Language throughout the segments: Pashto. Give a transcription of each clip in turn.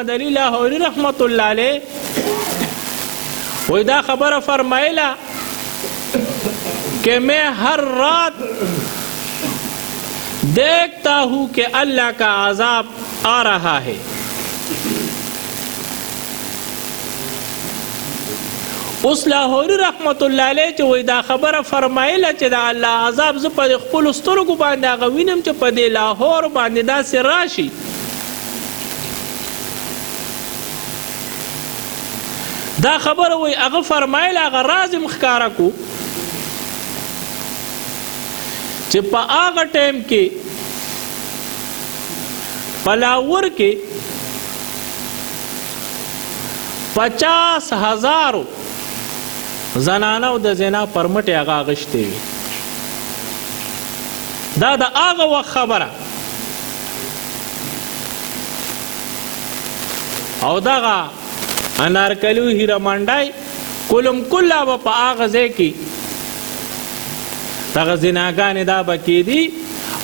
محمد علی لاہوری رحمت اللہ علیہ وہی دا خبر فرمائلا کہ میں ہر رات دیکھتا ہوں کہ اللہ کا عذاب آ رہا ہے. اوس لاہوری رحمت الله علیه چې وای دا خبره فرمایله چې دا الله عذاب ز په خپل سترګو باندې هغه وینم چې په دې لاهور باندې داسې راشي دا خبره وای هغه فرمایله هغه راز مخکاره کو چې په هغه ټیم کې په لاهور کې 50,000 زنانو د زنا پرمټ هغه اغشتې وي. دا د هغه وخت خبره او دغه انارکلي هیرمنډای کلم کله به په هغه ځای کې دغه زناګانې دا به کېدي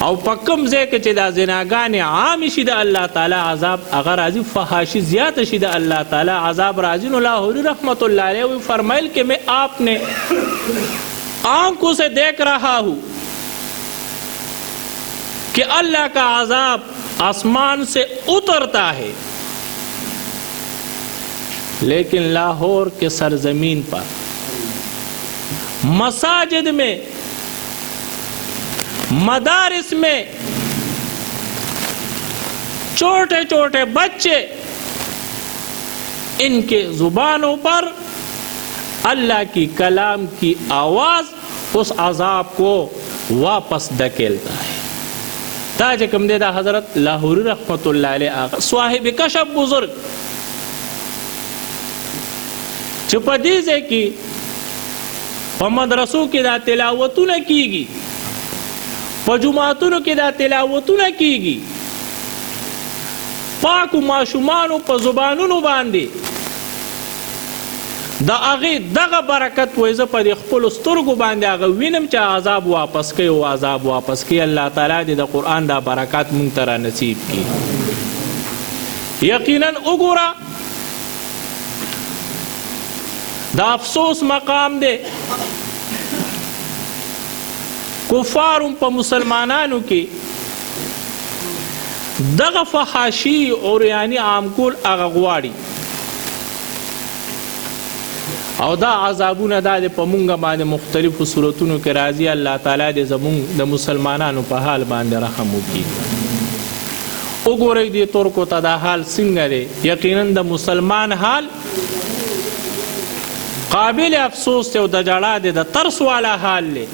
او په کوم ځای کې چې دا زناګانې عام شي د الله تعالی عذاب هغه راځي فحاشي زیاته شي د الله تعالی عذاب راځي. نو لاہوری رحمت اللہ علیہ وہ فرمائل کہ میں آپ نے آنکھوں سے دیکھ رہا ہوں کہ اللہ کا عذاب آسمان سے اترتا ہے لیکن لاہور کے سرزمین پر مساجد میں مدارس میں چھوٹے چھوٹے بچے ان کے زبانوں پر اللہ کی کلام کی آواز اس عذاب کو واپس دھکیلتا ہے. دا چې کوم دی دا حضرت لاہوری رحمت اللہ علیہ آغا صاحب کشف بزرگ چې په دې ځای کې په مدرسو کې دا تلاوتونه کیږي په جماعتونو کې دا تلاوتونه کیږي پاکو ماشومانو په زبانونو باندې د هغې دغه برکت وایي زه په دې خپلو سترګو باندې هغه وینم چې عذاب واپس کوي او عذاب واپس کوي. الله تعالی دې د قرآن دا برکات مونږ ته را نصیب کړي. یقینا وګوره دا افسوس مقام دی کفارم په مسلمانانو کې دغه فحاشي عریاني عام کول هغه غواړي او دا عذابونه دا په مونږ باندې مختلفو صورتونو کې راځي. الله تعالی دې زمونږ د مسلمانانو په حال باندې رحم وکړي. وګورئ دې ترکو ته دا حال څنګه دی. یقینا د مسلمان حال قابل افسوس دی او د جړا دی د ترس والا حال دی.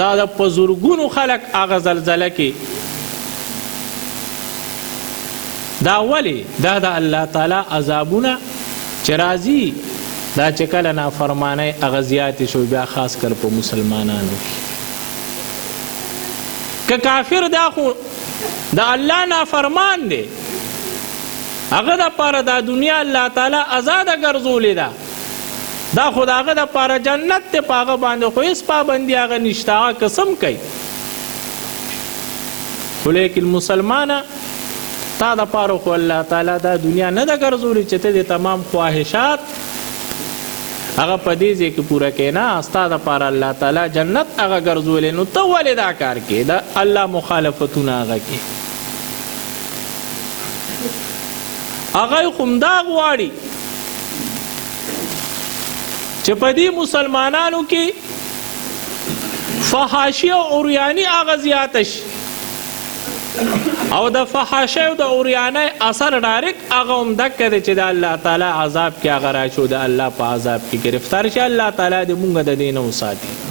دا د پزرګونو خلق هغه زلزله کې دا ولی دا د الله تعالی عذابونه چې راځي دا چې کله نافرمانی هغه زیاتې شو بیا خاص کر په مسلمانانو کې که کافر دا خو د الله نافرمان دی هغه دپاره دا دنیا الله تعالی آزاده ګرځولې ده دا خو د هغه دپاره جنت دی په هغه باندې خو هېڅ پابندي هغه نشته هغه قسم کوي خو لیکن مسلمانه تا دپاره خو الله تعالی دا دنیا نه ده ګرځولې چې ته د تمام خواهشات هغه په دې ځای کې پوره کړې نه ستا دپاره الله تعالی جنت هغه ګرځولې نو ته ولې دا کار کوې د الله مخالفتونه هغه کې هغه خو همدا غواړي چې په دې مسلمانانو کې فحاشي او عریاني هغه زیاته شي او د فحاشۍ او د عریانۍ اثر ډایرکټ هغه همدکه دی چې د الله تعالی عذاب کې هغه راشي او د الله په عذاب کې ګرفتار شي. الله تعالی دې مونږ د دې نه وساتي.